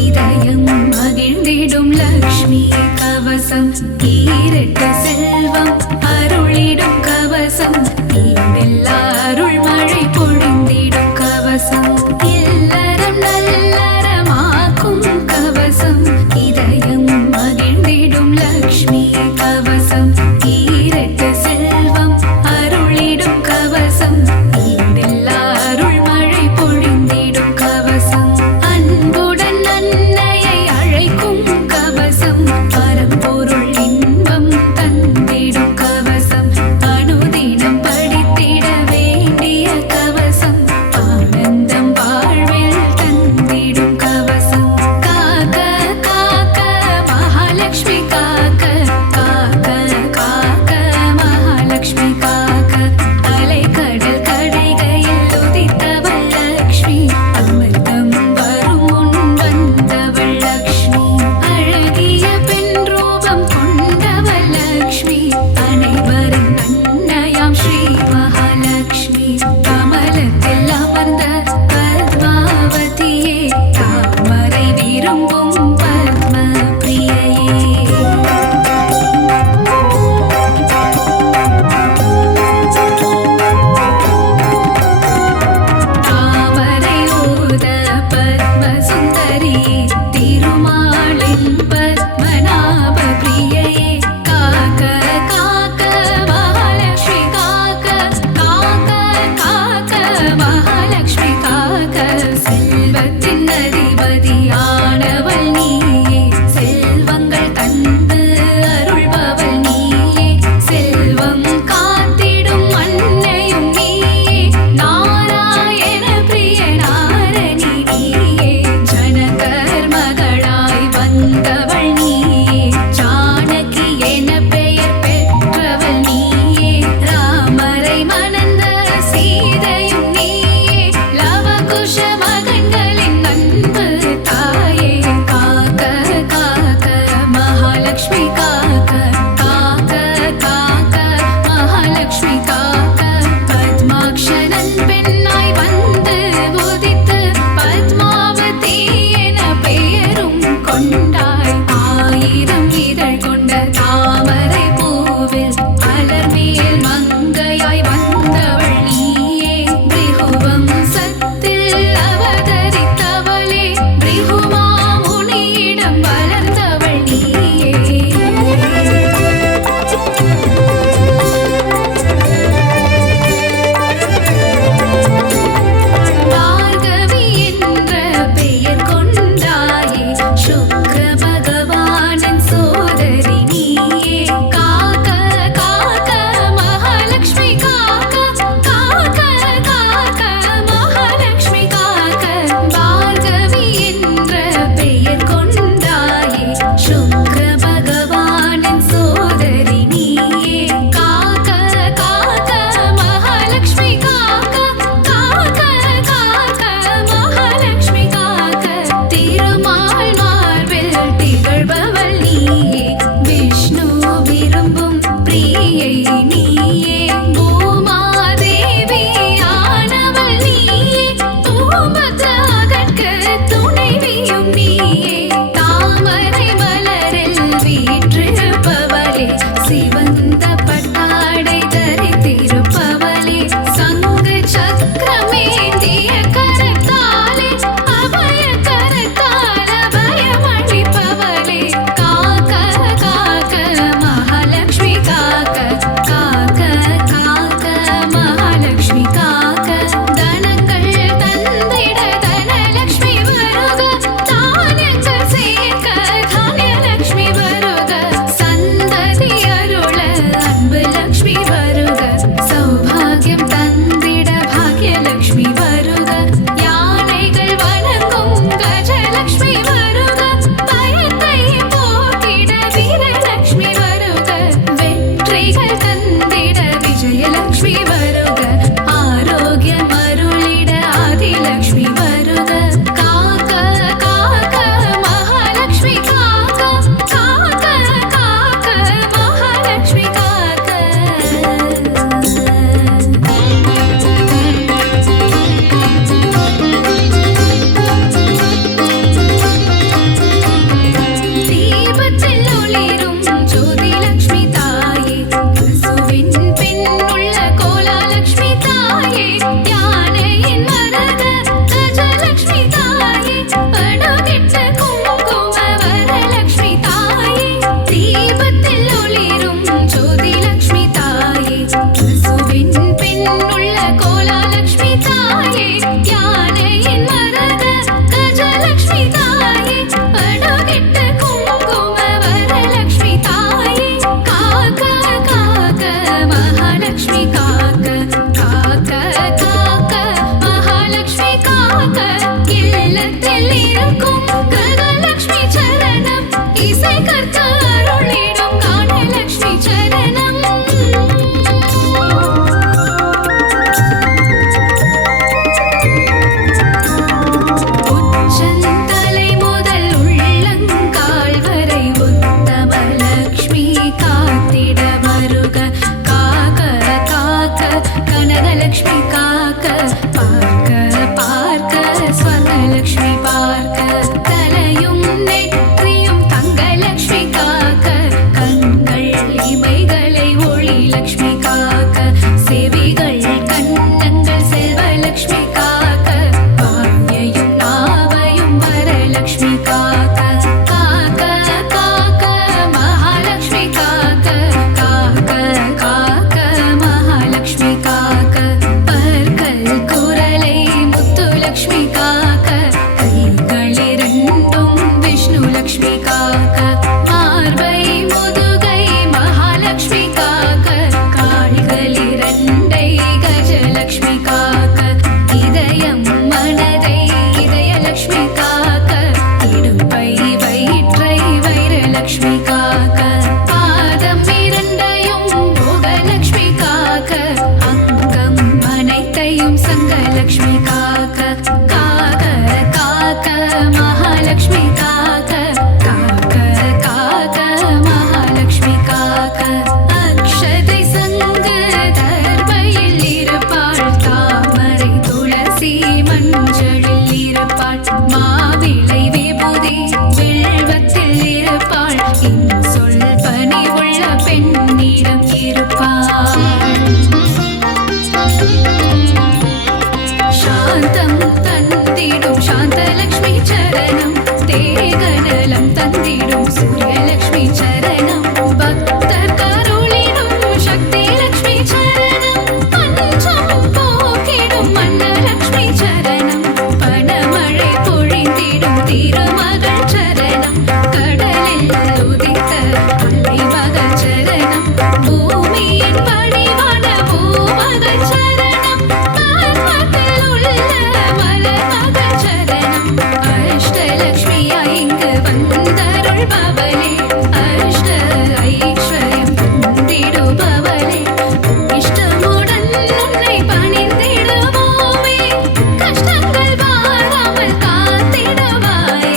இதயம் மகிழ்ந்திடும் லக்ஷ்மி கவசம் ஈரட்ட செல்வம் அருளிடும் கவசம் ஈடெல்லா அருள் மழை பொழிந்திடும் கவசம் இல்லறம் நல்லறமாக்கும் கவசம் இதயம் மகிழ்ந்திடும் லக்ஷ்மி கவசம் ஈரட்ட செல்வம் அருளிடும் கவசம் ஈடெல்லா அருள் மழை பொழிந்திடும் கவசம் அன்புடன் அன்னையை அழைக்கும் கவசம் பரம்பொருள் இன்ப மூலாலட்சுமி தாயே யானையின் மரத கஜலட்சுமி தாயே படுகெட்ட குங்கும வரலட்சுமி தாயே காக்க காக்க மகாலட்சுமி காக்க காக்க காக்க மகாலட்சுமி காக்க இல்லத்தில் இருக்கும் கனலட்சுமி சரணம் இசை கற்க அருளிடும் கானலட்சுமி சரணம் உச்சந்தலை முதல் உள்ளங்கால் வரை உத்தமலட்சுமி காத்திட வருக காக்க காக்க கனகலட்சுமி காக்க பார்க்க பார்க்க ஸ்வர்ணலட்சுமி பார்க்க தலையும் நெற்றியும் தங்கலட்சுமி காக்க கண்கள் இமைகளை ஒளி லட்சுமி காக்க செவிகள் கன்னங்கள் செல்வலட்சுமி காக்க வாயையும் நாவையும் வரலட்சுமி காக்க காக்க காக்க மகாலட்சுமி காக்க காக்க காக்க மகாலட்சுமி காக்க பற்கள் குரலை முத்துலட்சுமி காக்க கைகளிரண்டும் விஷ்ணு லட்சுமி காக்க மார்பை முதுகை மகாலட்சுமி காக்க கால்களிரண்டை கஜலட்சுமி காக்க இதயம் மனதை இதயலட்சுமி காக்க இடுப்பை வயிற்றை வைரலட்சுமி காக்க பாதம் இரண்டையும் போகலட்சுமி காக்க அங்கம் அனைத்தையும் சங்கலட்சுமி காக்க காக்க காக்க மகாலட்சுமி காக்க காக்க காக்க மகாலட்சுமி காக்க அக்ஷதை சங்கு தர்பையில் இருப்பாள் தாமரை துளசி மஞ்சளில் இருப்பாள் மாவிளை விபூதி வில்வத்தில் இருப்பாள் இன்சொல் பணிவுள்ள பெண்ணிடம் இருப்பாள் சாந்தம் தந்திடும் சாந்தலட்சுமி சரணம் தேகநலம் தந்திடும் சூரியலட்சுமி சரணம் பக்தர் கருளிடும் சக்தி லட்சுமி சரணம் பஞ்சம் போக்கிடும் மன்னலட்சுமி சரணம் பணமழை பொழிந்திடும் திருமகள் சரணம் கடலில் உதித்த அலைமகள் சரணம் பூமியின் வடிவான பூமகள் சரணம் பத்மத்தில் உள்ள மலர்மகள் சரணம் அஷ்டலட்சுமியா இங்கு வந்தருள்பவளே அஷ்ட ஐஸ்வர்யம் தந்திடுபவளே இஷ்டமுடன் உன்னை பணிந்திடுவோமே கஷ்டங்கள் வாராமல் காத்திடுவாயே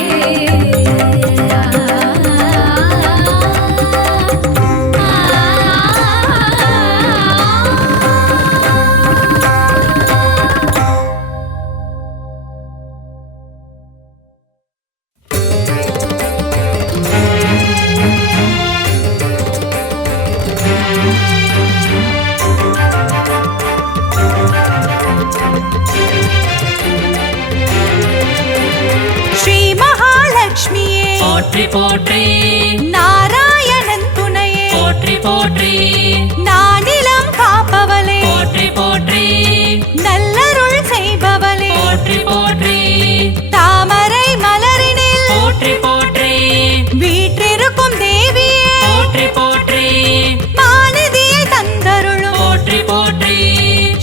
ஸ்ரீ மகாலட்சுமியே போற்றி போற்றி நாராயணன் துணையே போற்றி போற்றி நானிலம் காப்பவளே போற்றி போற்றி நல்லருள் செய்பவளே போற்றி போற்றி தாமரை மலரினில் போற்றி போற்றி வீற்றிருக்கும் தேவியே போற்றி போற்றி மாநிதியை தந்தருளும் போற்றி போற்றி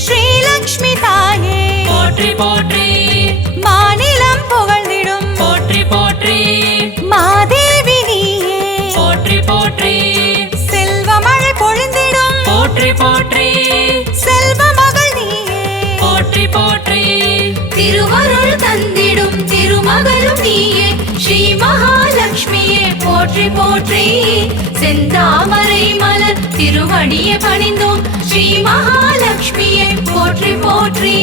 ஸ்ரீலக்ஷ்மி தாயே போற்றி போற்றி மாநிலம் புகழ்ந்திடும் போற்றி போற்றி மாதேவி நீயே போற்றி போற்றி செல்வமழை பொழிந்திடும் போற்றி போற்றி செல்வ மகள் நீயே போற்றி போற்றி திருவருள் தந்திடும் திருமகளும் நீயே ஸ்ரீ மகாலட்சுமியே போற்றி போற்றி செந்தாமரை மலர் திருவடியை பணிந்தோம் ஸ்ரீ மகாலட்சுமியே போற்றி போற்றி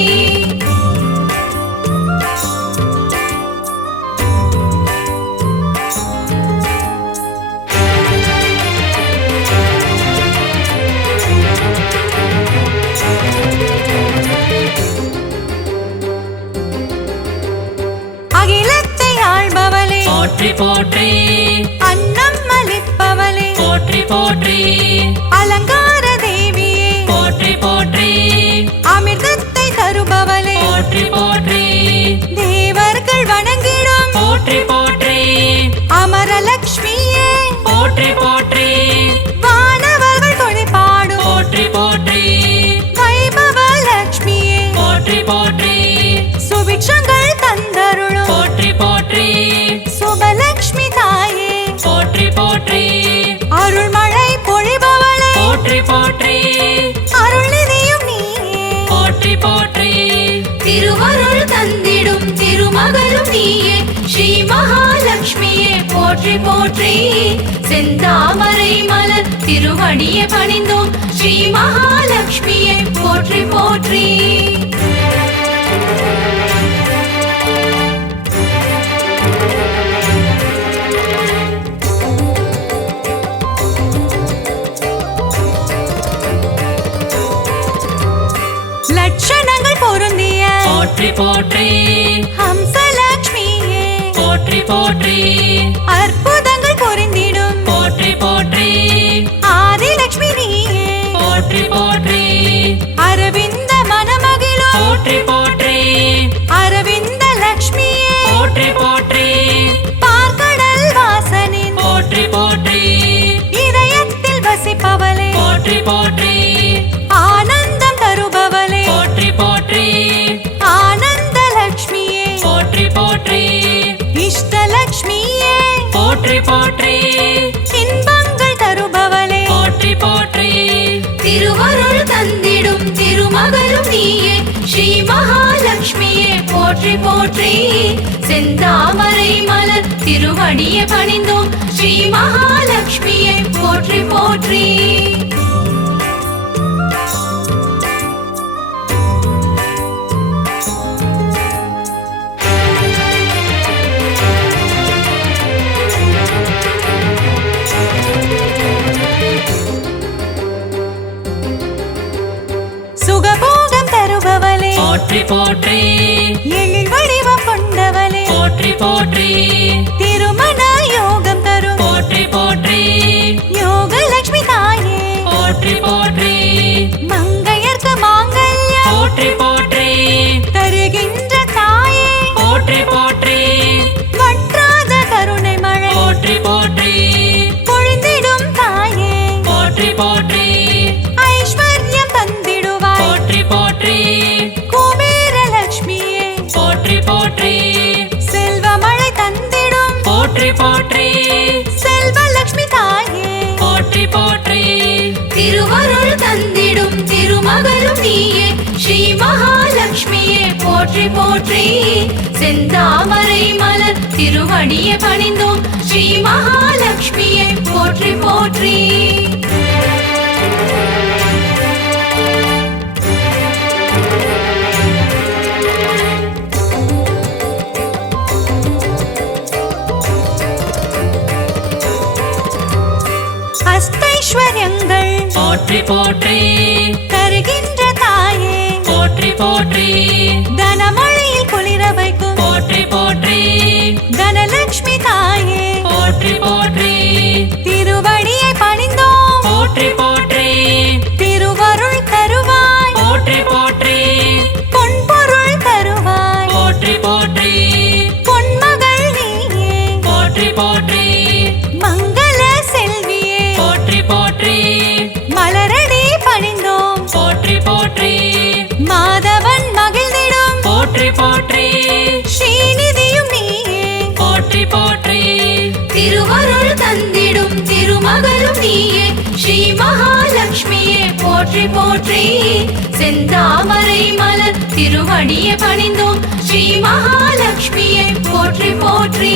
போற்றி போற்றி அன்னம் அளிப்பவளே போற்றி போற்றி அலங்கார தேவியே போற்றி போற்றி அமிர்தத்தை தருபவளே போற்றி போற்றி தேவர்கள் வணங்கிடும் போற்றி போற்றி அமரலக்ஷ்மியே போற்றி போற்றி வானவர்கள் துதிபாடும் போற்றி போற்றி வைபவலக்ஷ்மியே போற்றி போற்றி சுபிக்ஷங்கள் தந்தருளும் போற்றி போற்றி சுபலக்ஷ்மி தாயே போற்றி போற்றி அருள்மழை பொழிபவளே போற்றி போற்றி அருள்நிதியும் நீயே போற்றி போற்றி திருவருள் தந்திடும் திருமகளும் நீயே ஸ்ரீ மகாலட்சுமியே போற்றி போற்றி செந்தாமரை மலர் திருவடியை பணிந்தோம் ஸ்ரீ மகாலட்சுமியே போற்றி போற்றி லட்சணங்கள் பொருந்திய போற்றி போற்றி ஹம்சலக்ஷ்மியே போற்றி போற்றி அற்புதங்கள் புரிந்திடும் போற்றி போற்றி ஆதிலக்ஷ்மி நீயே போற்றி போற்றி அரவிந்த மனமகிழும் போற்றி போற்றி அரவிந்த லக்ஷ்மியே போற்றி போற்றி பார்க்கடல் வாசனின் போற்றி போற்றி இதயத்தில் வசிப்பவளே போற்றி போற்றி ஆனந்தம் தருபவளே போற்றி போற்றி ஆனந்த லக்ஷ்மியே போற்றி போற்றி இஷ்டலக்ஷ்மியே போற்றி போற்றி இன்பங்கள் தருபவளே போற்றி போற்றி திருவருள் தந்திடும் திருமகளும் நீயே ஸ்ரீ மகாலட்சுமியே போற்றி போற்றி செந்தாமரை மலர் திருவடியை பணிந்தோம் ஸ்ரீ மகாலட்சுமியே போற்றி போற்றி சுகபோகம் தருபவளே போற்றி போற்றி எழில் வடிவம் கொண்டவளே போற்றி போற்றி திருமண யோகம் தரும் போற்றி போற்றி யோகலக்ஷ்மி தாயே போற்றி போற்றி மங்கையர்க்கு மாங்கல்யம் போற்றி போற்றி தருகின்ற தாயே போற்றி போற்றி வற்றாத கருணை மழை போற்றி போற்றி பொழிந்திடும் தாயே போற்றி போற்றி ஐஸ்வர்யம் தந்திடுவாய் போற்றி போற்றி குபேரலக்ஷ்மியே போற்றி போற்றி செல்வமழை தந்திடும் போற்றி போற்றி செல்வலக்ஷ்மி தாயே போற்றி போற்றி திருவருள் தந்திடும் திருமகளும் நீயே ஸ்ரீ மகாலட்சுமியே போற்றி போற்றி செந்தாமரை மலர் திருவடியை பணிந்தோம் ஸ்ரீ மகாலட்சுமியே போற்றி போற்றி அஷ்டைஸ்வர்யங்கள் போற்றி போற்றி தருகின்ற தாயே போற்றி போற்றி தனமழையில் குளிர வைக்கும் போற்றி போற்றி தனலக்ஷ்மி தாயே போற்றி போற்றி திருவடியை பணிந்தோம் போற்றி போற்றி திருவருள் தருவாய் போற்றி போற்றி பொன்பொருள் தருவாய் போற்றி போற்றி பொன்மகள் நீயே போற்றி போற்றி மங்கள செல்வியே போற்றி போற்றி மலரடி பணிந்தோம் போற்றி போற்றி மாதவன் மகிழ்ந்திடும் போற்றி போற்றி ஸ்ரீநிதியும் நீயே போற்றி போற்றி திருவருள் தந்திடும் திருமகளும் நீயே ஸ்ரீ மகாலட்சுமியே போற்றி போற்றி செந்தாமரை மலர் திருவடியை பணிந்தோம் ஸ்ரீ மகாலட்சுமியே போற்றி போற்றி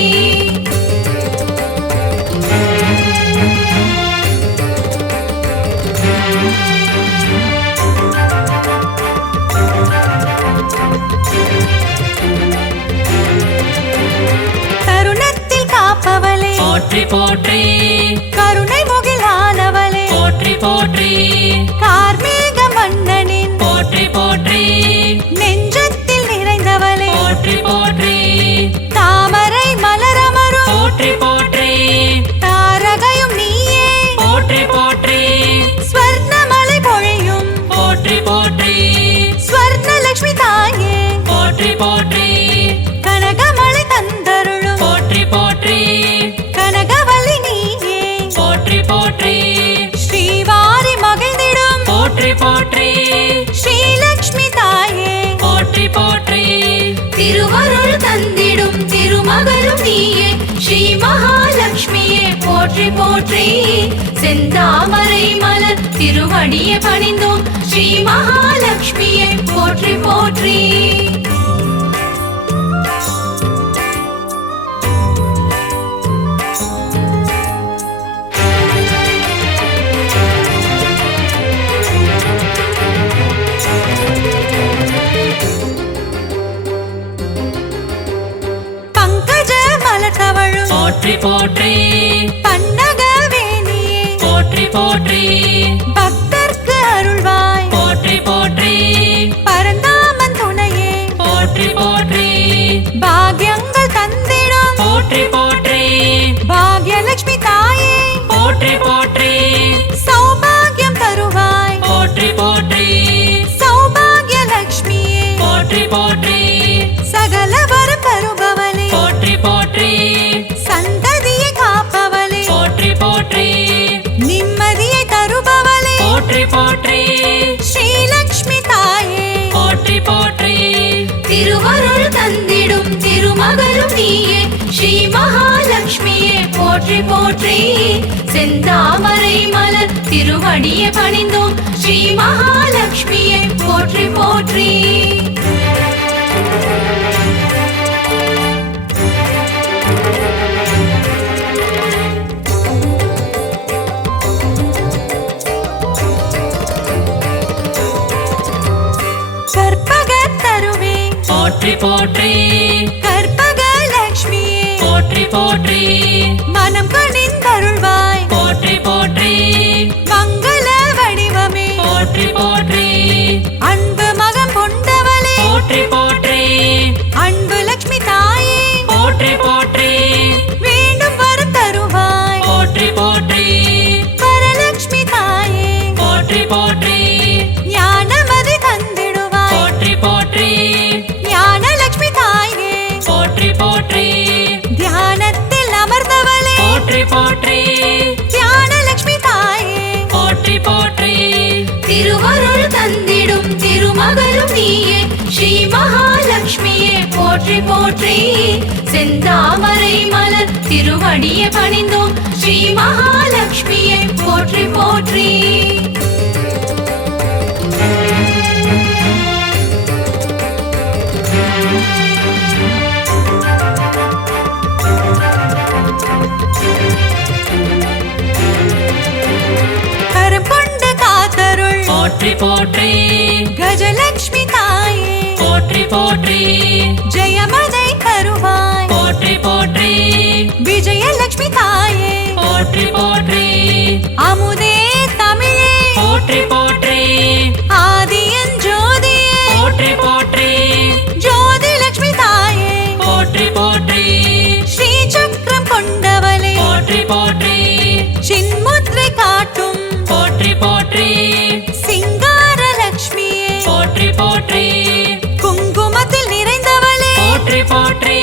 தருணத்தில் காப்பவளே போற்றி போற்றி கருணை முகிலானவளே போற்றி போற்றி கார்மேக மன்னனின் போற்றி போற்றி நெஞ்சத்தில் நிறைந்தவளே போற்றி போற்றி தாமரை மலரமரும் போற்றி போற்றி தாரகையும் நீயே போற்றி போற்றி ஸ்வர்ணமலை பொழியும் போற்றி போற்றி ஸ்வர்ணலக்ஷ்மி தாயே திருமகளும் நீயே ஸ்ரீ மகாலட்சுமியே போற்றி போற்றி செந்தாமரை மலர் திருவடியை பணிந்தோம் ஸ்ரீ மகாலட்சுமியே போற்றி போற்றி போற்றி போற்றி பன்னகவேணியே போற்றி போற்றி பக்தர்க்கு அருள்வாய் போற்றி போற்றி பரந்தாமன் துணையே போற்றி போற்றி பாக்யங்கள் தந்திடும் போற்றி போற்றி பாக்யலட்சுமி தாயே போற்றி போற்றி சௌபாகியம் தருவாய் போற்றி போற்றி சௌபாகியலட்சுமியே போற்றி போற்றி சகல வரம் தருபவளே போற்றி போற்றி சந்ததியை காப்பவளே போற்றி போற்றி நிம்மதியை தருபவளே போற்றி போற்றி ஸ்ரீலக்ஷ்மி தாயே போற்றி போற்றி திருவருள் தந்திடும் திருமகளும் நீயே ஸ்ரீ மகாலட்சுமியே போற்றி போற்றி செந்தாமரை மலர் திருவடியை பணிந்தோம் ஸ்ரீ மகாலட்சுமியே போற்றி போற்றி போற்றி போற்றி கற்பகலட்சுமியே போற்றி போற்றி மனம் கனிந்தருள்வாய் போற்றி போற்றி மங்கள வடிவமே போற்றி போற்றி அன்பு மகம் கொண்டவளே போற்றி போற்றி அன்பு லட்சுமி தாயே போற்றி போற்றி வேண்டும் வரம் தருவாய் போற்றி போற்றி வரலட்சுமி தாயே போற்றி போற்றி ஞானமதி தந்திடுவாய் போற்றி போற்றி ஞானலட்சுமி தாயே போற்றி போற்றி தியானத்தில் அமர்ந்தவளே போற்றி போற்றி ஞானலட்சுமி தாயே போற்றி போற்றி திருவருள் தந்திடும் திருமகளும் நீயே ஸ்ரீ மகாலட்சுமியே போற்றி போற்றி செந்தாமரை மலர் திருவடியை பணிந்தோம் ஸ்ரீ மகாலட்சுமியே போற்றி போற்றி கரம் கொண்டு காத்தருள் போற்றி போற்றி கஜலட்சுமி தாயே போற்றி போற்றி ஜெயமதை தருவாய் போற்றி போற்றி விஜயலட்சுமி தாயே போற்றி போற்றி அமுதே தமிழே போற்றி போற்றி ஆதியன் ஜோதியே போற்றி போற்றி ஜோதி லட்சுமி தாயே போற்றி போற்றி ஸ்ரீ சக்கரம் கொண்டவளே போற்றி போற்றி சின்முத்ரை காட்டும் போற்றி போற்றி சிங்கார லட்சுமியே போற்றி போற்றி குங்குமத்தில் நிறைந்தவளே போற்றி போற்றி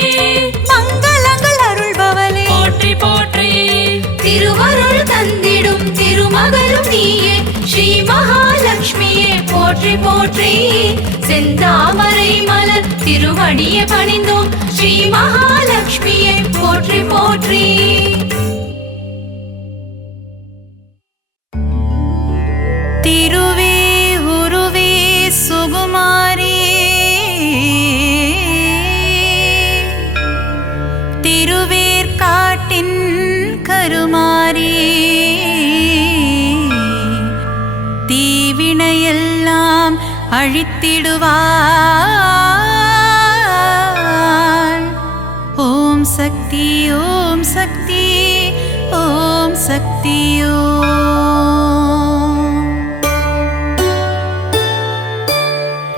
மங்களங்கள் அருள்பவளே போற்றி போற்றி திருவருள் தந்திடும் திருமகளும் நீயே ஸ்ரீ மகாலட்சுமியே போற்றி போற்றி செந்தாமரை மலர் திருவடியை பணிந்தோம் ஸ்ரீ மகாலட்சுமியே போற்றி போற்றி திருவே உருவே சுகுமாரி திருவேற்காட்டின் கருமாரி தீவினையெல்லாம் அழித்திடுவாள் ஓம் சக்தி ஓம் சக்தி ஓம் சக்தி ஓம்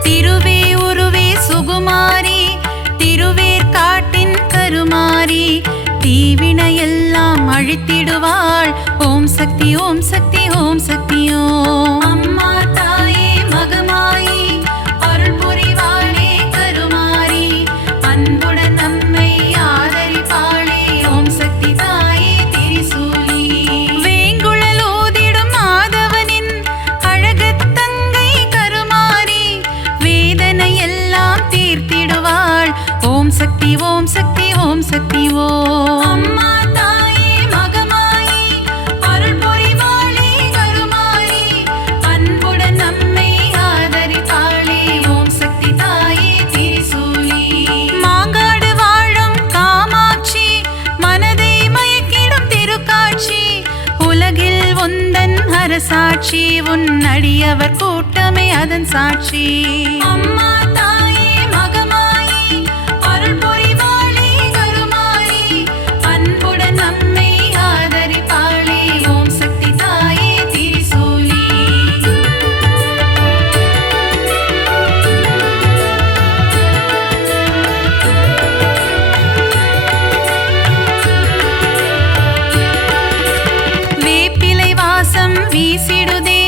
திருவே உருவே சுகுமாரி திருவேற்காட்டின் கருமாரி தீவினையெல்லாம் அழித்திடுவாள் ஓம் சக்தி ஓம் சக்தி ஓம் சக்தி ஓம் அம்மா தாயே மகமாயி அருள் புரிவாளே கருமாரி அன்புடன் நம்மை ஆதரிப்பாளே ஓம் சக்தி தாயே திரிசூலி வேங்குழல் ஓதிடும் மாதவனின் அழகத்தங்கை கருமாரி வேதனை எல்லாம் தீர்த்திடுவாள் ஓம் சக்தி ஓம் சக்தி ஓம் சக்தி சாட்சி உன் அடியவர் கூட்டமே அதன் சாட்சி. அம்மா தாயே மகமாயி அருள் புரிவாளே கருமாரி அன்புடன் நம்மை ஆதரிப்பாளே ஓம் சக்தி தாயே திரிசூலி. வேப்பிலை வாசம் வீசிடுதே,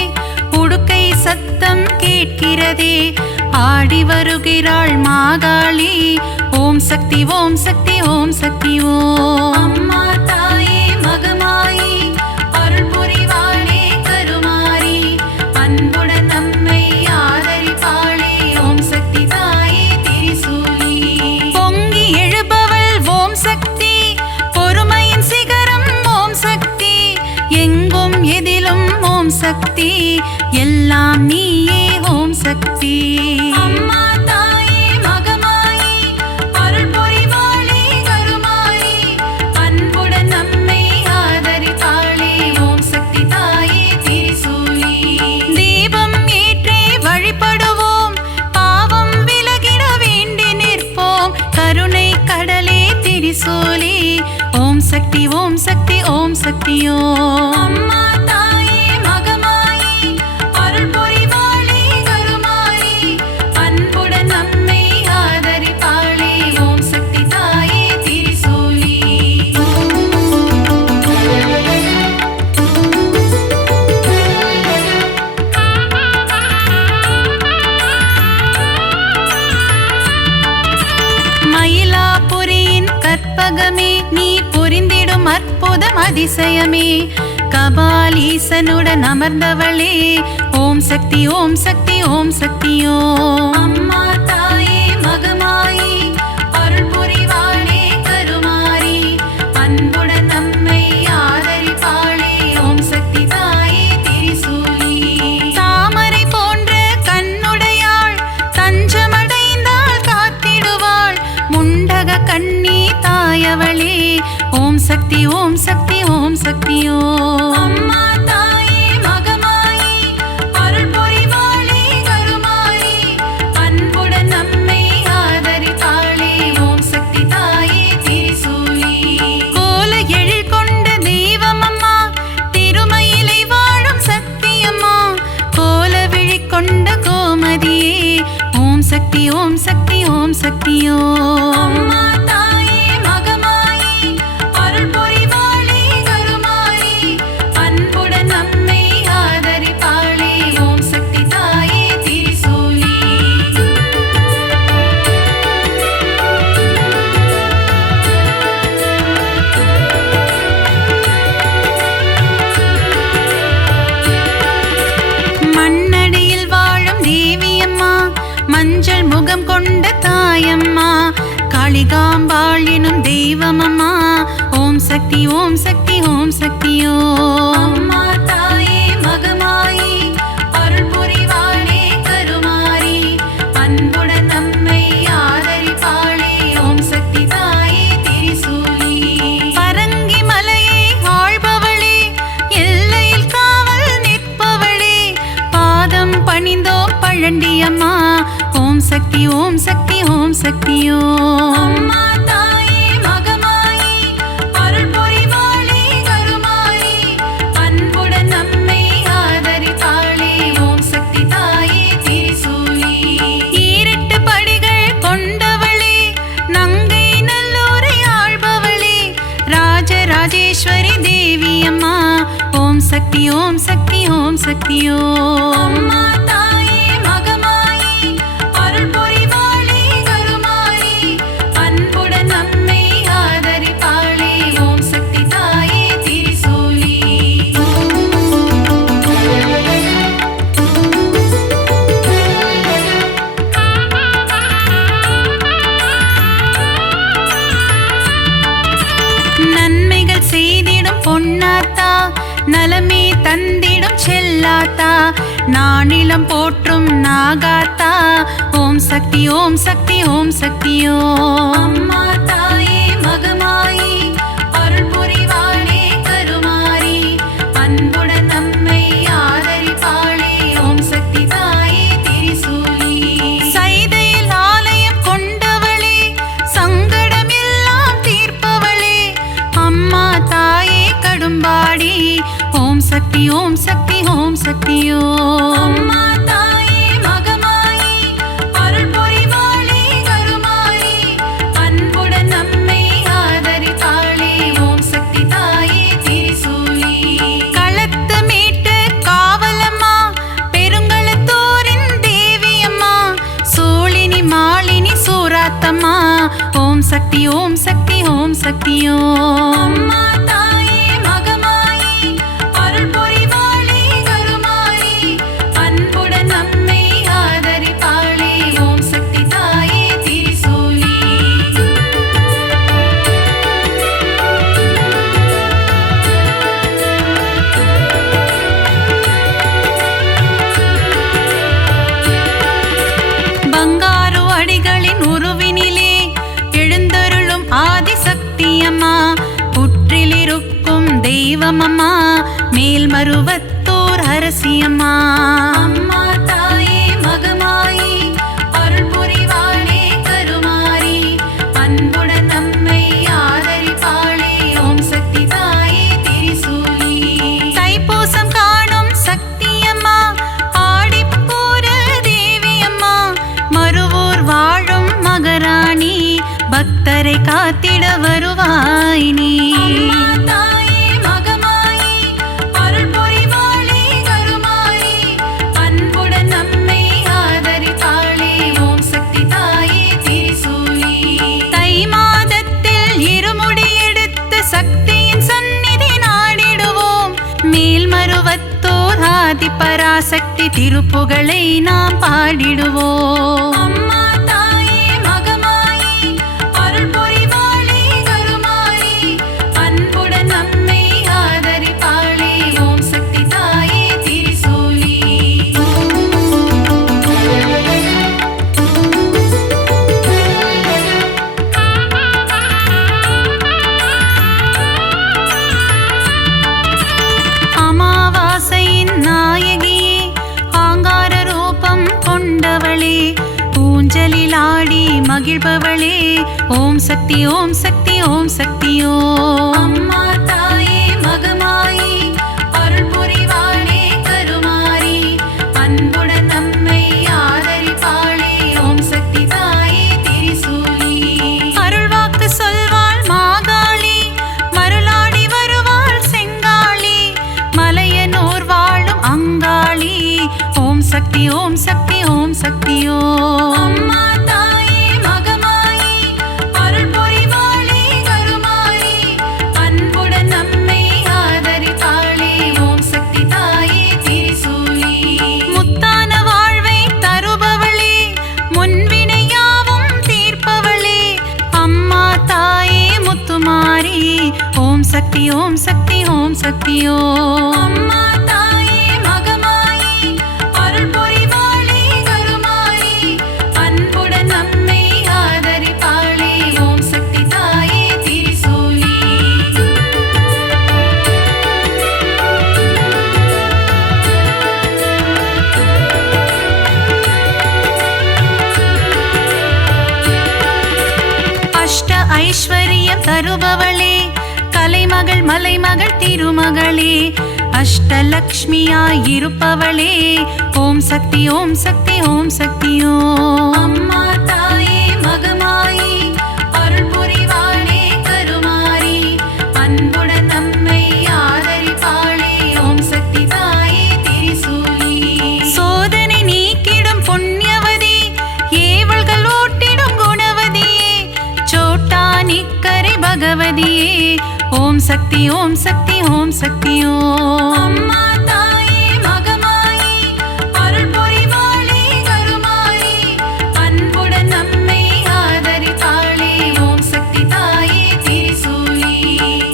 உடுக்கை சத்தம் கேட்கிறதே, ஆடி வருகிறாள் மாகாளி ஓம் சக்தி ஓம் சக்தி ஓம் சக்தி ஓம். அம்மா தாயே மகமாயி அருள் புரிவாளே கருமாரி அன்புடன் நம்மை ஆதரிப்பாளே ஓம் சக்தி தாயே திரிசூலி. பொங்கி எழுபவள் ஓம் சக்தி, பொறுமையின் சிகரம் ஓம் சக்தி, எங்கும் எதிலும் ஓம் சக்தி, எல்லாம் நீயே ஓம் சக்தி. அம்மா தாயே மகமாயி அருள் புரிவாளே கருமாரி அன்புடன் நம்மை ஆதரிப்பாளே ஓம் சக்தி தாயே திரிசூலி. தீபம் ஏற்றே வழிபடுவோம், பாவம் விலகிட வேண்டி நிற்போம், கருணை கடலே திரிசூலி ஓம் சக்தி ஓம் சக்தி ஓம் சக்தி ஓம். அம்மா தாயே மகமாயி அருள் புரிவாளே கருமாரி அன்புடன் நம்மை ஆதரிப்பாளே ஓம் சக்தி தாயே திரிசூலி. மயிலாபுரியின் கற்பகமே, நீ புரிந்திடும் அற்புதம் அதிசயமே, கபாலீசனுடன் அமர்ந்தவளே ஓம் சக்தி ஓம் சக்தி ஓம் சக்தி ஓம். அம்மா தாயே மகமாயி அருள் புரிவாளே கருமாரி அன்புடன் நம்மை ஆதரிப்பாளே ஓம் சக்தி தாயே திரிசூலி. தாமரை போன்ற கண்ணுடையாள், தஞ்சமடைந்தால் காத்திடுவாள், முண்டக கண்ணி தாயவளே ஓம் சக்தி ஓம் சக்தி ஓம் சக்தி ஓம். அம்மா தாயே மகமாயி அருள் புரிவாளே கருமாரி அன்புடன் நம்மை ஆதரிப்பாளே ஓம் சக்தி தாயே திரிசூலி. கோல எழில் கொண்ட தெய்வமம்மா, திருமயிலை வாழும் சக்தியம்மா, கோல விழி கொண்ட கோமதியே ஓம் சக்தி ஓம் சக்தி ஓம் சக்தி ஓம். அம்மா தாயே மகமாயி அருள் புரிவாளே கருமாரி அன்புடன் நம்மை ஆதரிப்பாளே ஓம் சக்தி தாயே திரிசூலி. மண்ணடியில் வாழும் தேவியம்மா, மஞ்சள் முகம் கொண்ட தாயம்மா, காளிகாம்பாள் எனும் தெய்வமம்மா ஓம் சக்தி ஓம் சக்தி ஓம் சக்தி ஓம். அம்மா தாயே மகமாயி அருள் புரிவாளே கருமாரி அன்புடன் நம்மை ஆதரிப்பாளே ஓம் சக்தி தாயே திரிசூலி. பரங்கி மலையை ஆள்பவளே, எல்லையில் காவல் நிற்பவளே, பாதம் பணிந்தோம் பழண்டியம்மா ஓம் சக்தி ஓம் சக்தி ஓம் சக்தி ஓம். அம்மா தாயே மகமாயி அருள் புரிவாளே கருமாரி அன்புடன் நம்மை ஆதரிப்பாளே ஓம் சக்தி தாயே திரிசூலி. ஈரெட்டு படிகள் கொண்டவளே, நங்கை நல்லூரை ஆள்பவளே, ராஜராஜேஸ்வரி தேவியம்மா ஓம் சக்தி ஓம் சக்தி ஓம் சக்தி ஓம். அம்மா தாயே மகமாயி அருள் புரிவாளே கருமாரி அன்புடன் நம்மை ஆதரிப்பாளே ஓம் சக்தி தாயே திரிசூலி. நன்மைகள் செய்திடும் பொன்னாத்தா, நலமே தந்திடும் செல்லாத்தா, நானிலம் போற்றும் நாகாத்தா ஓம் சக்தி ஓம் சக்தி ஓம் சக்தி ஓம். அம்மா தாயே மகமாயி அருள் புரிவாளே கருமாரி அன்புடன் நம்மை ஆதரிப்பாளே சக்தி ஓம் சக்தி ஓம் சக்தியோ அம்மா தாயே மகமாயி அருள் புரிவாளே கருமாயி அன்புடன் நம்மை ஆதரித்தாளே ஓம் சக்தி தாயே திரிசூலி களத்து மீட்டு காவலம்மா பெருங்களத்தூரின் தேவியம்மா சூழினி மாலினி சூராத்தம்மா ஓம் சக்தி ஓம் சக்தி ஓம் சக்தியோ அம்மா தாயே மகமாயி அருள் புரிவாளே கருமாயி அன்புடன் நம்மை ஆதரிப்பாளே ஓம் சக்தி தாயே திரிசூலி பங்காரு அடிகளின் உருவினிலே எழுந்தருளும் ஆதிசக்தியம்மா புற்றிலிருக்கும் தெய்வமம்மா மேல்மருவத்தூர் அரசியம்மா அம்மா தாயே மகமாயி அருள் புரிவாளே கருமாரி அன்புடன் நம்மை ஆதரிப்பாளே ஓம் சக்தி தாயே திரிசூலி தைப்பூசம் காணும் சக்தியம்மா ஆடிப்பூர தேவியம்மா மருவூர் வாழும் மகராணி பக்தரை காத்திட வருவாய் நீ அம்மா தாயே மகமாயி அருள் புரிவாளே கருமாரி அன்புடன் நம்மை ஆதரிப்பாளே ஓம் சக்தி தாயே திரிசூலி தை மாதத்தில் இருமுடி எடுத்து சக்தியின் சந்நிதி நாடிடுவோம் மேல்மருவத்தூர் ஆதி பராசக்தி திருப்புகழை நாம் பாடிடுவோம் அம்மா தாயே மகமாயி அருள் புரிவாளே கருமாரி அன்புடன் நம்மை ஆதரிப்பாளே ஓம் சக்தி தாயே திரிசூலி அமாவாசையின் நாயகியே ஆங்கார ரூபம் கொண்டவளே ஊஞ்சலில் ஆடி மகிழ்பவளே ஓம் சக்தி ஓம் சக்தி ஓம் சக்தியோ அம்மா தாயே மகமாயி அருள் புரிவாளே கருமாரி அன்புடன் நம்மை ஆதரிப்பாளே ஓம் சக்தி தாயே திரிசூலி அருள்வாக்கு சொல்வாள் மாகாளி மருளாடி வருவாள் செங்காளி மலையனூர் வாழும் அங்காளி ஓம் சக்தி ஓம் சக்தி ஓம் சக்தியோ அம்மா தாயே மகமாயி அருள் புரிவாளே கருமாரி அன்புடன் நம்மை ஆதரிப்பாளே ஓம் சக்தி தாயே திரிசூலி முத்தான வாழ்வை தருபவளே முன்வினையாவும் தீர்ப்பவளே அம்மா தாயே முத்துமாரி ஓம் சக்தி ஓம் சக்தி ஓம் சக்தியோ அம்மா தாயே மகமாயி அருள் புரிவாளே கருமாரி அன்புடன் நம்மை ஆதரிப்பாளே ஓம் சக்தி தாயே திரிசூலி அஷ்ட ஐஸ்வர்யம் தருபவளே கலைமகள் மலைமகள் திருமகளே அஷ்டலக்ஷ்மியாய் இருப்பவளே ஓம் சக்தி ஓம் சக்தி ஓம் சக்தியோ அம்மா தாயே மகமாயி அருள் புரிவாளே கருமாரி அன்புடன் நம்மை ஆதரிப்பாளே ஓம் சக்தி தாயே திரிசூலி சோதனை நீக்கிடும் புண்ணியவதி ஏவல்கள் ஓட்டிடும் குணவதியே சோட்டா நிக்கரை பகவதியே ஓம் சக்தி ஓம் சக்தி ஓம் சக்தியோ அம்மா தாயே மகமாயி அருள் புரிவாளே கருமாரி அன்புடன் நம்மை ஆதரிப்பாளே ஓம் சக்தி தாயே திரிசூலி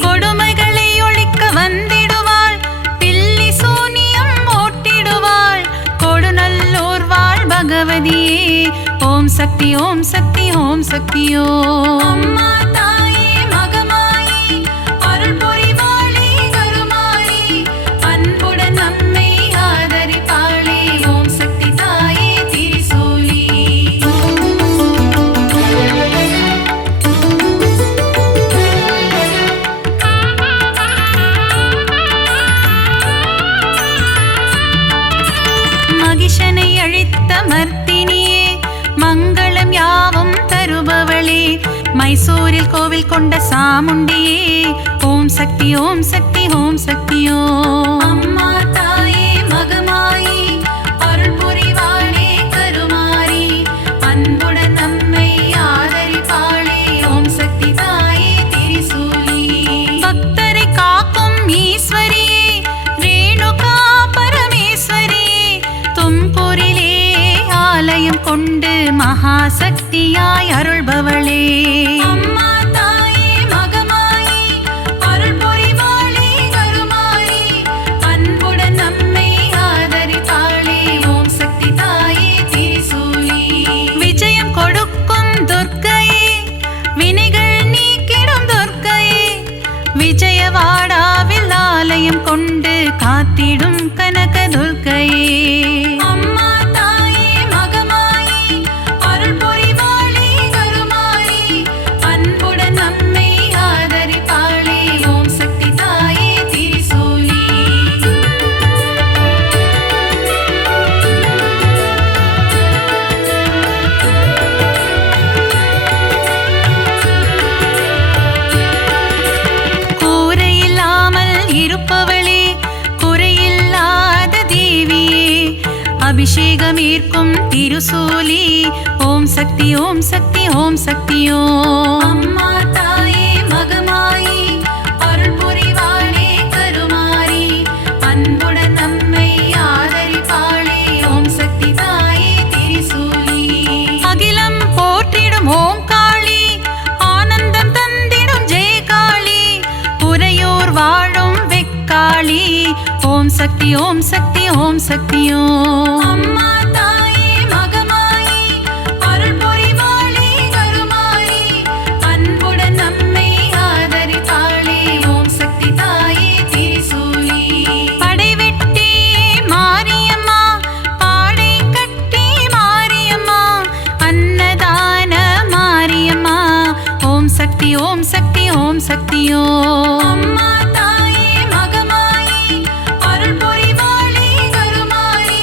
கொடுமைகளை ஒழிக்க வந்திடுவாள் பில்லி சூனியம் ஓட்டிடுவாள் கொடுநல்லூர் வாழ் பகவதியே ஓம் சக்தி ஓம் சக்தி ஓம் சக்தியோ அம்மா தாயே மகமாயி அருள் புரிவாளே கருமாரி அன்புடன் நம்மை ஆதரிப்பாளே ஓம் சக்தி தாயே திரிசூலி மைசூரில் கோவில் கொண்ட சாமுண்டியே ஓம் சக்தி ஓம் சக்தி ஓம் சக்தியோ. அம்மா தாயே மகமாயி அருள் புரிவாளே கருமாரி அன்புடன் நம்மை ஆதரிப்பாளே ஓம் சக்தி தாயே திரிசூலி. பக்தரை காக்கும் ஈஸ்வரியே ரேணுகா பரமேஸ்வரியே தும்பூரிலே ஆலயம் கொண்டு மகாசக்தியாய் அருள்பவளே. அம்மா தாயே மகமாயி அருள் புரிவாளே கருமாரி அன்புடன் நம்மை ஆதரிப்பாளே ஓம் சக்தி தாயே திரிசூலி. விஜயம் கொடுக்கும் துர்க்கையே வினைகள் நீக்கிடும் துர்க்கையே விஜயவாடாவில் ஆலயம் கொண்டு காத்திடும் கனக துர்க்கையே. அம்மா தாயே மகமாயி அருள் புரிவாளே கருமாரி அன்புடன் நம்மை ஆதரிப்பாளே ஓம் சக்தி தாயே திரிசூலி. கூரையில்லாமல் இருப்பவளே குறையில்லாத தேவியே அபிஷேகம் ஈர்க்கும் திருசூலி ஓம் சக்தி ஓம் சக்தி ஓம் சக்தியோ. அம்மா தாயே மகமாயி அருள் புரிவாளே கருமாரி அன்புடன் நம்மை ஆதரிப்பாளே ஓம் சக்தி தாயே திரிசூலி. அகிலம் போற்றிடும் ஓம் காளி ஆனந்தம் தந்திடும் ஜெயகாளி உறையூர் வாழும் வெக்காளி ஓம் சக்தி ஓம் சக்தி ஓம் சக்தியோ. அம்மா தாயே மகமாயி அருள் புரிவாளே கருமாரி அன்புடன் நம்மை ஆதரிப்பாளே ஓம் சக்தி தாயே திரிசூலி. படைவெட்டி மாரியம்மா பாடை கட்டி மாரியம்மா அன்னதான மாரியம்மா ஓம் சக்தி ஓம் சக்தி ஓம் சக்தியோ. அம்மா தாயே மகமாயி அருள் புரிவாளே கருமாரி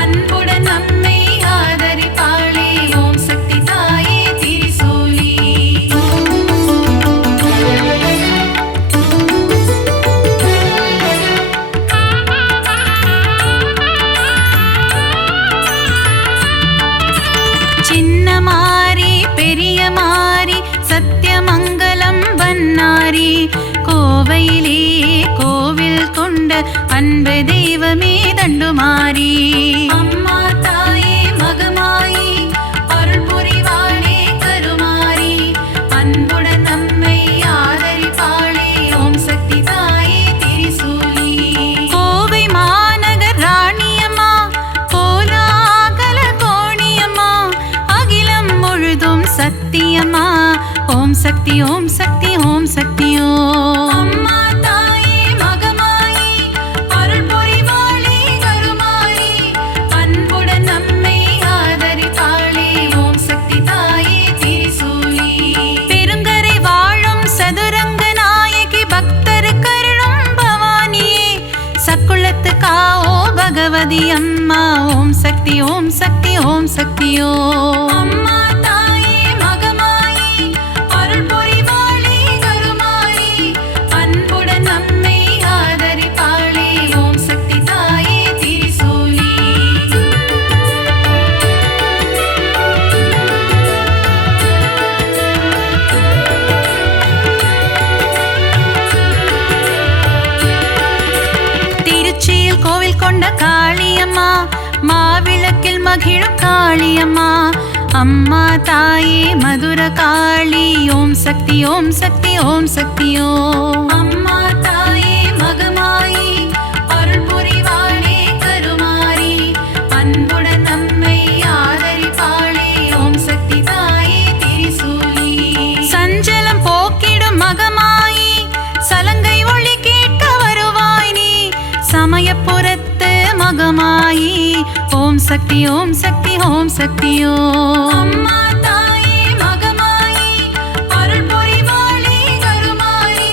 அன்புடன் நம்மை ஆதரிப்பாளே ஓம் சக்தி தாயே திரிசூலி. சின்ன மாரி பெரிய மாரி சத்தியமங்கலம் வன்னாரி கோவையிலே கோவில் கொண்ட அன்பு தெய்வமே தண்டுமாரி. அம்மா தாயே மகமாயி அருள் புரிவாளே கருமாரி அன்புடன் நம்மை ஆதரிப்பாளே ஓம் சக்தி தாயே திரிசூலி. கோவை மாநகர் ராணியம்மா கோலாகல கோணியம்மா அகிலம் முழுதும் சத்தியம்மா ஓம் சக்தி ஓம் சக்தி ஓம் சக்தியோ. அம்மா தாயே மகமாயி அருள் புரிவாளே கருமாரி அன்புடன் நம்மை ஆதரிப்பாளே ஓம் சக்தி தாயே திரிசூலி. பெருங்கரை வாழும் சதுரங்க நாயகி பக்தர் கருளும் பவானியே சக்குளத்து காவோ பகவதி அம்மா ஓம் சக்தி ஓம் சக்தி ஓம் சக்தியோ. அம்மா தாயே மகமாயி அருள் புரிவாளே கருமாரி அன்புடன் நம்மை ஆதரிப்பாளே ஓம் சக்தி தாயே திரிசூலி. திருச்சியில் கோவில் கொண்ட காளியம்மா மாவிளக்கில் மகிழும் காளியம்மா அம்மா தாயே மதுர காளி ஓம் சக்தி ஓம் சக்தி ஓம் சக்தியோ. அம்மா தாயே மகமாயி அருள் புரிவாளே கருமாரி அன்புடன் நம்மை ஆதரிப்பாளே ஓம் சக்தி தாயே திரிசூலி. சஞ்சலம் போக்கிடும் மகமாயி சலங்கை ஒளி கேட்க வருவாய் நீ சமயபுரத்து மகமாயி ஓம் சக்தி ஓம் சக்தி ஓம் சக்தியோ. அம்மா தாயே மகமாயி அருள் புரிவாளே கருமாரி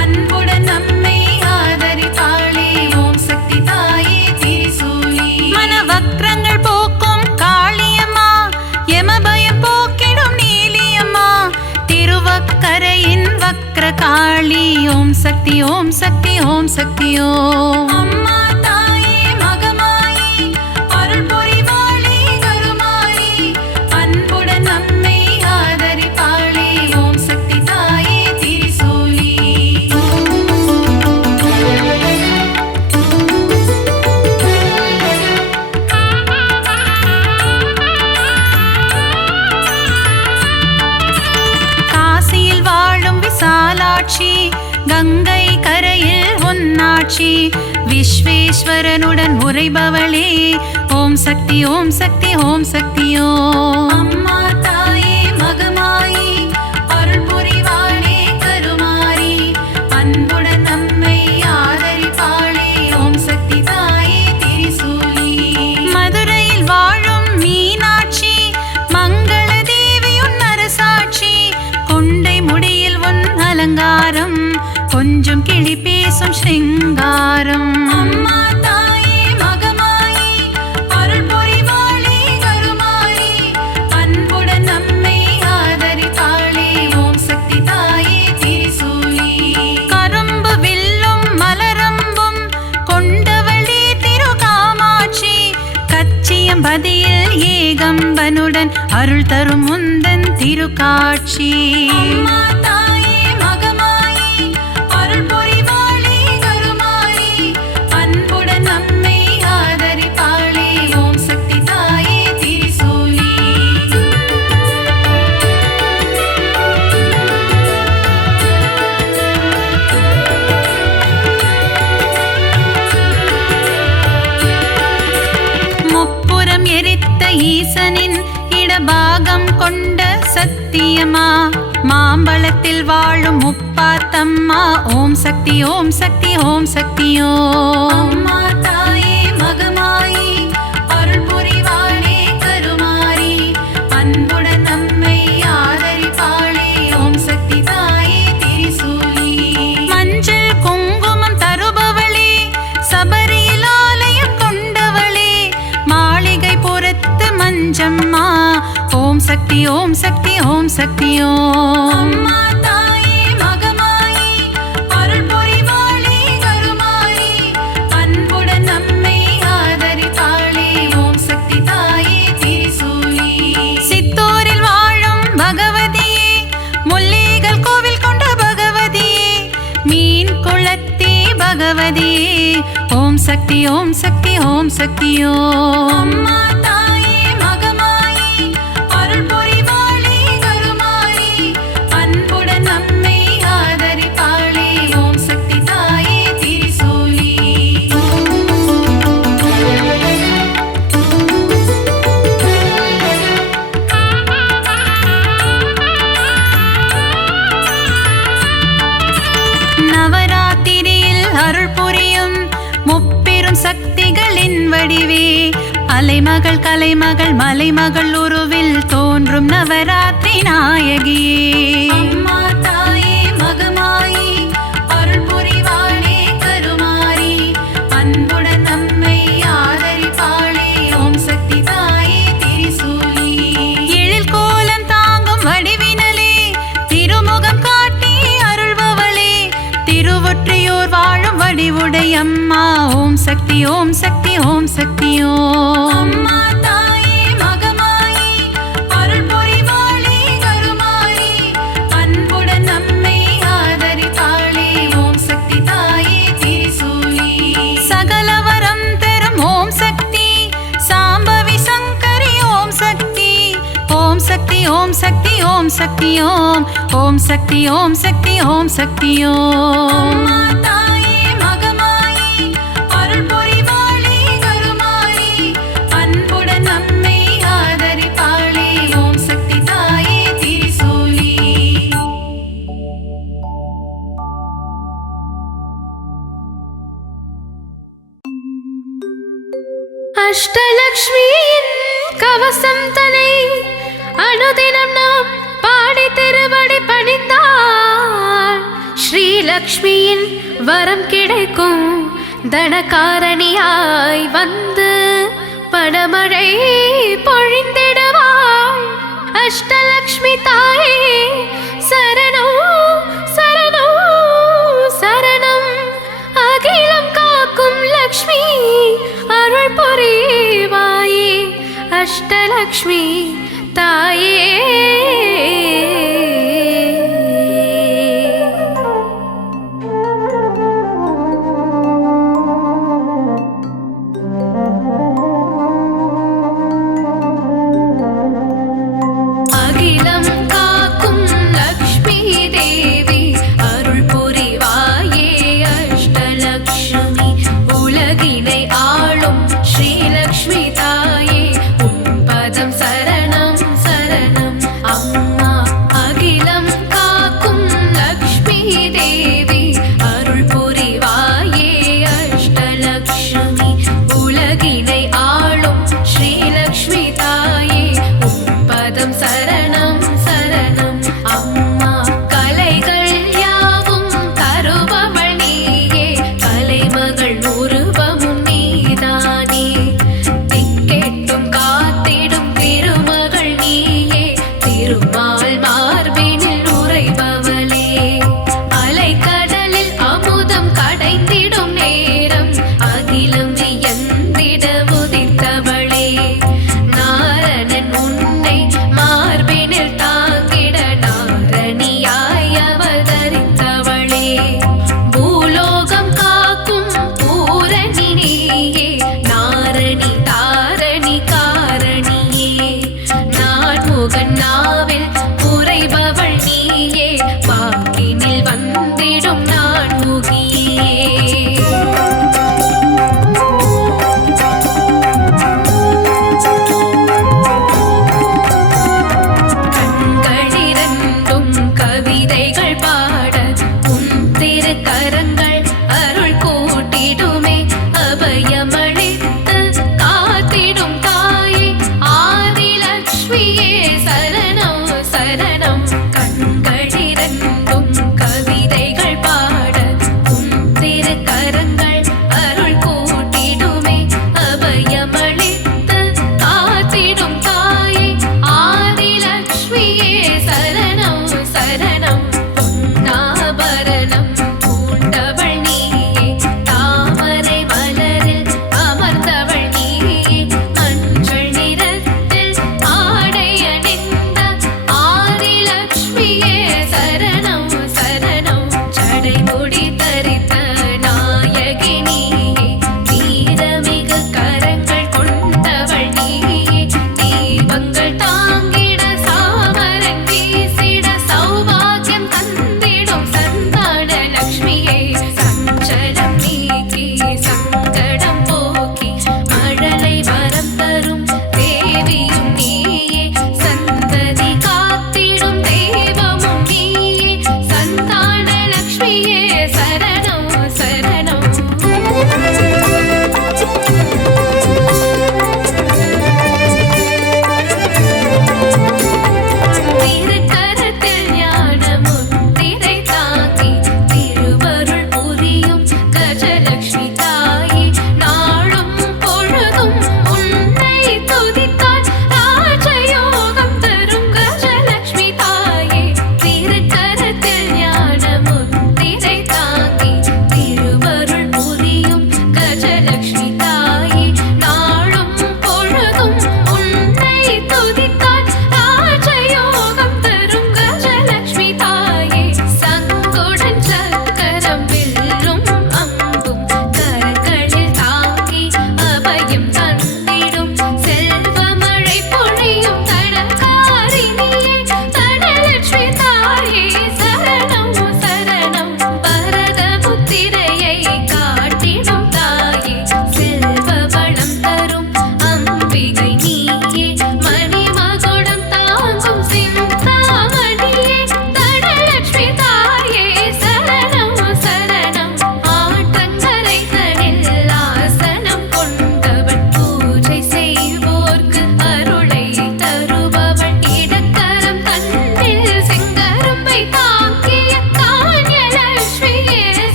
அன்புடன் நம்மை ஆதரிப்பாளே ஓம் சக்தி தாயே திரிசூலி. மனவக்ரங்கள் போக்கும் காளியம்மா யமபயம் போக்கிடும் நீலியம்மா சக்தி ஓம் சக்தி ஓம் சக்தி ஓம். அம்மா தாயே மகமாயி அருள் புரிவாளே கருமாயி அன்புடன் நம்மை ஆதரிப்பாளே ஓம் சக்தி தாயே திரிசூலி. காசியில் வாழும் விசாலாட்சி கங்கை கரையில் உன்னாட்சி விஸ்வேஸ்வரனுடன் உரைபவளே ஓம் சக்தி ஓம் சக்தி ஓம் சக்தி ஓம். அம்மா தாயே மகமாயி அருள் புரிவாளே கருமாரி அன்புடன் நம்மை ஆதரிப்பாளே ஓம் சக்தி தாயே திரிசூலி. மதுரையில் வாழும் மீனாட்சி மங்கள தேவியுன் அரசாட்சி கொண்டை முடியில் உன் அலங்காரம் கொஞ்சம் கிளி பேசும் ஸ்ருங்காரம். அம்மா தாயே மகமாயி அருள் புரிவாளே கருமாரி அன்புடன் நம்மை ஆதரிப்பாளே ஓம் சக்தி தாயே திரிசூலி. கரும்பு வில்லும் மலரம்பும் கொண்டவளே திருகாமாட்சி கச்சியம்பதியில் ஏகம்பனுடன் அருள் தரும் முந்தன் திருக்காட்சி. அம்மா தாயே மகமாயி அருள் புரிவாளே கருமாரி அன்புடன் நம்மை ஆதரிப்பாளே ஓம் சக்தி தாயே திரிசூலி. முப்புறம் எரித்த ஈசனின் இடபாகம் கொண்ட சத்தியமா மாம்பழத்தில் வாழும் முப்பாத்தம்மா ஓம் சக்தி ஓம் சக்தி ஓம் சக்தி ஓம். அம்மா தாயே மகமாயி அருள் புரிவாளே கருமாரி அன்புடன் நம்மை ஆதரிப்பாளே ஓம் சக்தி தாயே திரிசூலி. மஞ்சள் குங்குமம் தருபவளே சபரியில் ஆலயம் கொண்டவளே மாளிகை புறத்து மஞ்சம்மா ஓம் சக்தி ஓம் சக்தி ஓம் சக்தி ஓம். அம்மா தாயே மகமாயி அருள் புரிவாளே கருமாரி அன்புடன் நம்மை ஆதரிப்பாளே ஓம் சக்தி தாயே திரிசூலி. சித்தூரில் வாழும் பகவதியே முல்லைகள் கோவில் கொண்ட பகவதியே மீன் குளத்தே பகவதியே ஓம் சக்தி ஓம் சக்தி ஓம் சக்தி ஓம். அம்மா தாயே மகமாயி அருள் புரிவாளே கருமாரி அன்புடன் நம்மை ஆதரிப்பாளே ஓம் சக்தி தாயே திரிசூலி. நவராத்திரியில் அருள் புரியும் முப்பெரும் சக்திகளின் வடிவே அலைமகள் கலைமகள் மலைமகள் உருவில் தோன்றும் நவராத்திரி நாயகியே. அம்மா தாயே மகமாயி அருள் புரிவாளே கருமாரி அன்புடன் நம்மை ஆதரிப்பாளே ஓம் சக்தி தாயே திரிசூலி. எழில் கோலம் தாங்கும் வடிவினலே திருமுகம் காட்டி அருள்பவளே திருவொற்றியூர் வாழும் வடிவுடை அம்மா ஓம் சக்தி ஓம் சக்தி ஓம் சக்தி ஓம். அம்மா தாயே மகமாயி அருள் புரிவாளே கருமாரி அன்புடன் நம்மை ஆதரிப்பாளே ஓம் சக்தி தாயே திரிசூலி. சகலவரம் தரும் ஓம் சக்தி சாம்பவி சங்கரி ஓம் சக்தி ஓம் சக்தி ஓம் சக்தி ஓம் சக்தி ஓம் ஓம் சக்தி ஓம் சக்தி ஓம் சக்தி ஓம். அம்மா தாயே மகமாயி அருள் புரிவாளே கருமாரி அன்புடன் நம்மை ஆதரிப்பாளே ஓம் சக்தி தாயே திரிசூலி. அஷ்டலக்ஷ்மியின் கவசம் தனை அனுதினம் நாம் பாடி திருவடி பணிந்தால் ஸ்ரீலக்ஷ்மியின் வரம் கிடைக்கும். தனகாரணியாய் வந்து பணமழை பொழிந்திடுவாள். அஷ்டலக்ஷ்மி தாயே சரணோ சரணோ சரணோ. அருள் புரிவாயே அஷ்டலக்ஷ்மி தாயே. அகிலம் காக்கும் லக்ஷ்மி தேவி அருள் புரிவாயே அஷ்டலக்ஷ்மி. உலகினை ஆளும் ஸ்ரீலக்ஷ்மி தாயே உன் பதம் சரணம் சரணம் அம்மா. அகிலம் காக்கும் லக்ஷ்மி தேவி அருள் புரிவாயே அஷ்டலக்ஷ்மி. உலகினை ஆளும் ஸ்ரீலக்ஷ்மி தாயே உன் பதம் சரணம் சரணம் அம்மா. கலைகள் யாவும் தருபவள் நீயே கலைமகள் உருவமும் நீதானே. திக்கெட்டும் காத்திடும் திருமகள் நீயே திருமால் மார்பினில் உறைபவளே. அலைக்கடலில் அமுதம் கடைந்திடும் நேரம் அகிலம் வியந்திட உதித்தவளே. நாரணன் உன்னை மார்பினில் தாங்கிட நாரணியாய் அவதரித்தவளே. பூலோகம் காக்கும் பூரணி நீயே நாரணி தாரணி காரணியே. நான்முகன் நாவில் உறைபவள் நீயே வாக்கினில் வந்திடும் நான்முகியே. கண்களிரண்டும் கவிதைகள் பாட உன் திருக்கரங்கள் அருள் கூட்டிடுமே. அபயமளித்து காத்திடும் தாயே ஆதிலக்ஷ்மியே சரணம் சரணம். கண்களிரண்டும் கவிதைகள் பாட உன் திருக்கரங்கள் அருள் கூட்டிடுமே. அபயமளித்து காத்திடும் தாயே ஆதிலக்ஷ்மியே சரணம் சரணம். பொன்னாபரணம் பூண்டவள் நீயே தாமரை மலரில் அமர்ந்தவள் நீயே. மஞ்சள் நிறத்தில் ஆடை அணிந்த ஆதிலக்ஷ்மியே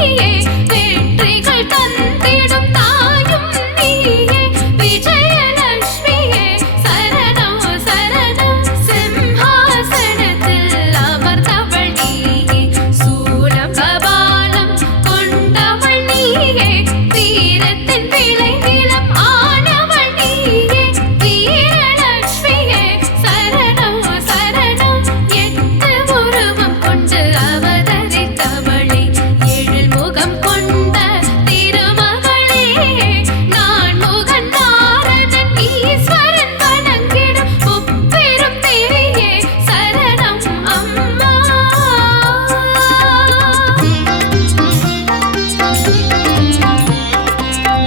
நீயே வெற்றிகள் தந்திடும் தாயும் நீயே விஜயலட்சுமியே சரணம் சரணம் சிம்ஹாசனத்தில் அமர்ந்தவள் நீயே சூலம் கபாலம் கொண்டவள் நீயே வீரத்தின் விளை நிலம் ஆனவள் நீயே வீரலட்சுமியே சரணம் சரணம் எட்டு உருவம் கொண்டு அவதரித்தவளே ஏழில் முகம் கொண்ட திருமகளே நான் முகன் நாரதன் ஈஸ்வரன் வணங்கிடும் முப்பெரும் தேவியே சரணம் அம்மா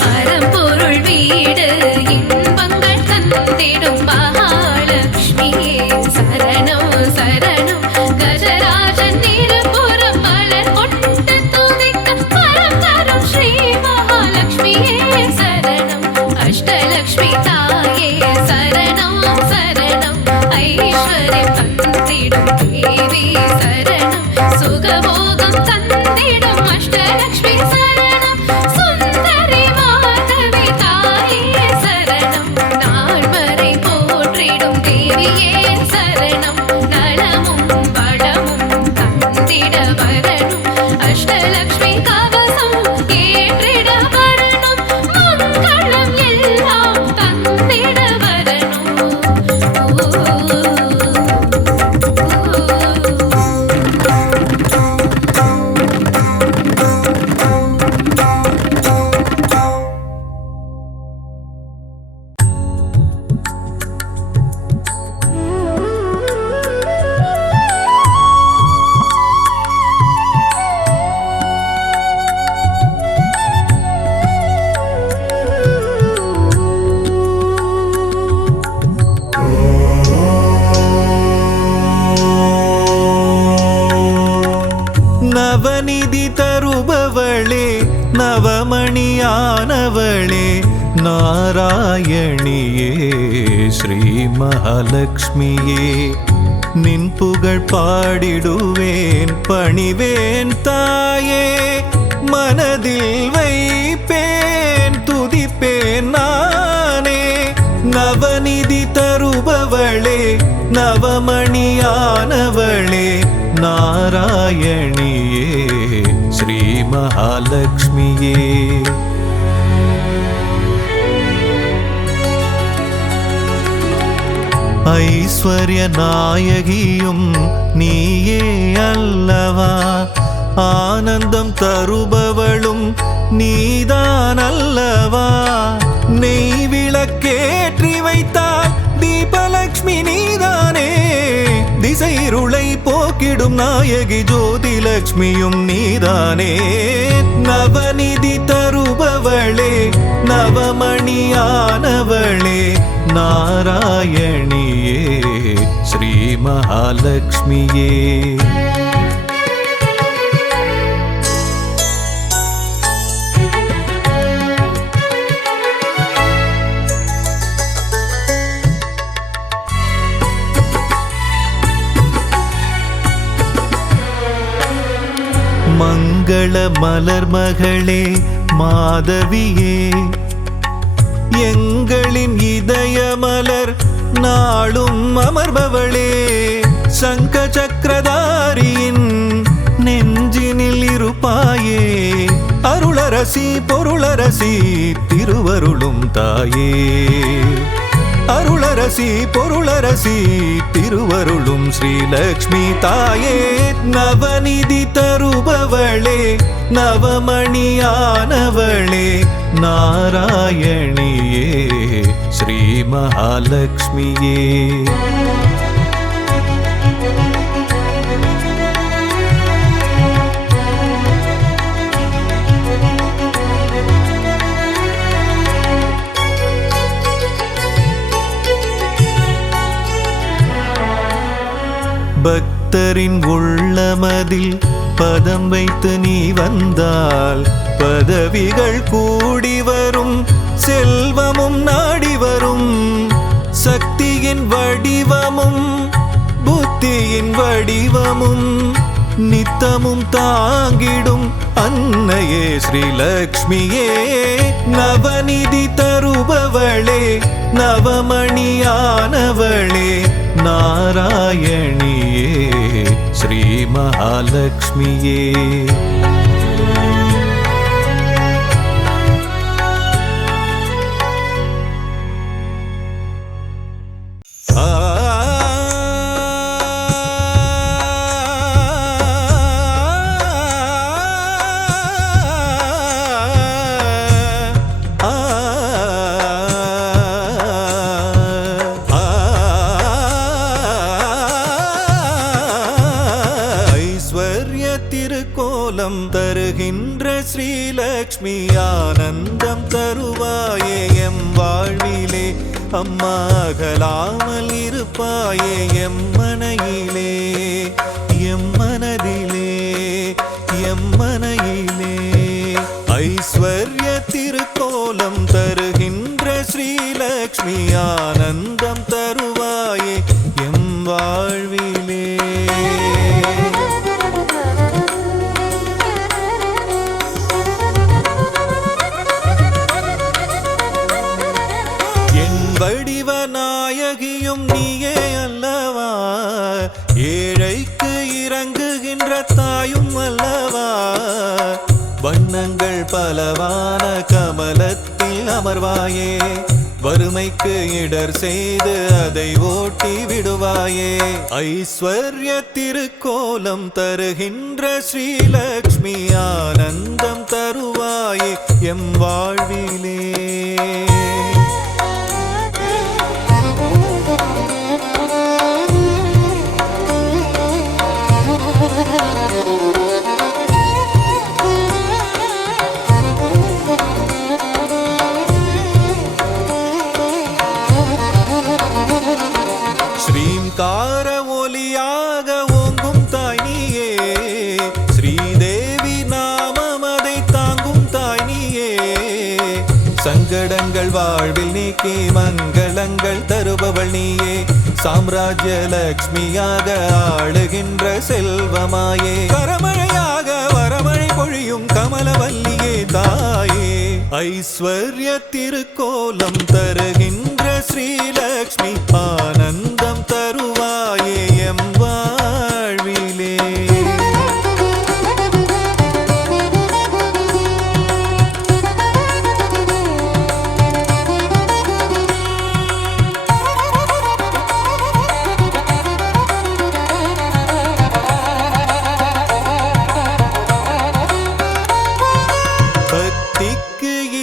அறம்பொருள் வீடு இன்பங்கள் தந்திடும் மகாலட்சுமியே சரணம் சரணம் கஜராஜன் இருபுறம் மலர் கொண்டு துதிக்க வரம் தரும் ஸ்ரீ மகாலட்சுமியே சரணம் அஷ்டலக்ஷ்மி தாயே சரணம் சரணம் ஐஸ்வர்யம் தந்திடும் தேவி சரணம் சுகபோகம் தந்திடும் அஷ்டலக்ஷ்மி சரணம் சுந்தரி மாதவி தாயே சரணம் நால்வரை போற்றிடும் தேவியே சரணம் நலமும் வளமும் தந்திட வரணும் அஷ்டலக்ஷ்மி கவசம் ஏற்றிட வரணும் மங்களம் எல்லாம் தந்திட வரணும் நவநிதி தருபவளே நவமணியானவளே நாராயணியே ஸ்ரீ மகாலட்சுமியே நின் புகழ் பாடிடுவேன் பணிவேன் தாயே மனதில் வைப்பேன் துதிப்பேன் நானே நவநிதி தருபவளே நவமணியானவளே நாராயணியே ஸ்ரீ மகாலட்சுமியே ஐஸ்வர்ய நாயகியும் நீயே அல்லவா ஆனந்தம் தருபவளும் நீதான் அல்லவா நெய் விளக்கேற்றி வைத்தால் தீபலக்ஷ்மி நீதானே திசைருளை போக்கிடும் நாயகி ஜோதிலக்ஷ்மியும் நீதானே நவநிதி தருபவளே நவமணியானவளே நாராயணியே ஸ்ரீ மகாலட்சுமியே மங்கள மலர் மகளே மாதவியே எங்களின் இதய மலர் நாளும் அமர்பவளே சங்க சக்கரதாரியின் நெஞ்சினில் இருப்பாயே அருளரசி பொருளரசி திருவருளும் தாயே அருளரசி பொருளரசி திருவருளும் ஸ்ரீலக்ஷ்மி தாயே நவநிதி தருபவளே நவமணியானவளே நாராயணியே ஸ்ரீ மகாலட்சுமியே பக்தரின் உள்ளமதில் பதம் வைத்து நீ வந்தால் பதவிகள் கூடி வரும் செல்வமும் நாடி வரும் சக்தியின் வடிவமும் புத்தியின் வடிவமும் நித்தமும் தாங்கிடும் அன்னையே ஸ்ரீலக்ஷ்மியே, நவநிதி தருபவளே, நவமணியானவளே, நாராயணியே, ஸ்ரீ மகாலட்சுமியே. திருக்கோலம் தருகின்ற ஸ்ரீலக்ஷ்மி, ஆனந்தம் தருவாயே எம் வாழ்விலே, அம்மா அகலாமல் இருப்பாயே எம் மனையிலே, எம் மனதிலே, எம் மனையிலே. ஐஸ்வர்ய திருக்கோலம் தருகின்ற ஸ்ரீலக்ஷ்மி, ஆனந்தம் தருவாயே எம் வாழ்விலே. வடிவநாயகியும் நீயே அல்லவா, ஏழைக்கு இறங்குகின்ற தாயும் அல்லவா, வண்ணங்கள் பலவான கமலத்தில் அமர்வாயே, வறுமைக்கு இடர் செய்து அதை ஓட்டி விடுவாயே. ஐஸ்வர்ய திருக்கோலம் தருகின்ற ஸ்ரீலக்ஷ்மி, ஆனந்தம் தருவாயே எம் வாழ்விலே. ஸ்ரீங்கார ஒலியாக ஓங்கும் தாய் நீயே, ஸ்ரீதேவி நாமம் அதை தாங்கும் தாய் நீயே, சங்கடங்கள் வாழ்வில் நீக்கி மங்களங்கள் தருபவள் நீயே, சாம்ராஜ்ய லக்ஷ்மியாக ஆளுகின்ற செல்வமாயே, கரமழையாக வரமழை பொழியும் கமலவல்லியே தாயே. ஐஸ்வர்ய திருக்கோலம் தருகின்ற ஸ்ரீலக்ஷ்மி, ஆனந்தம் தருவாயே எம் வாழ்விலே.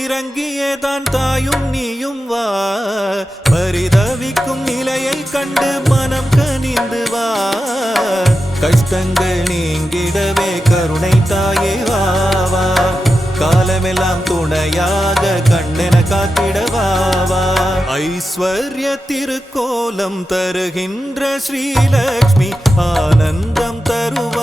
இறங்கியதான் தாயும் நீயும் வா, பரிதவிக்கும் நிலையை கண்டு மனம் கனிந்து வா, கஷ்டங்கள் நீங்கிடவே கருணை தாயே வா வா, காலமெல்லாம் துணையாக கண்ணென காத்திடவா வா. ஐஸ்வர்ய திருக்கோலம் தருகின்ற ஸ்ரீலக்ஷ்மி, ஆனந்தம் தருவா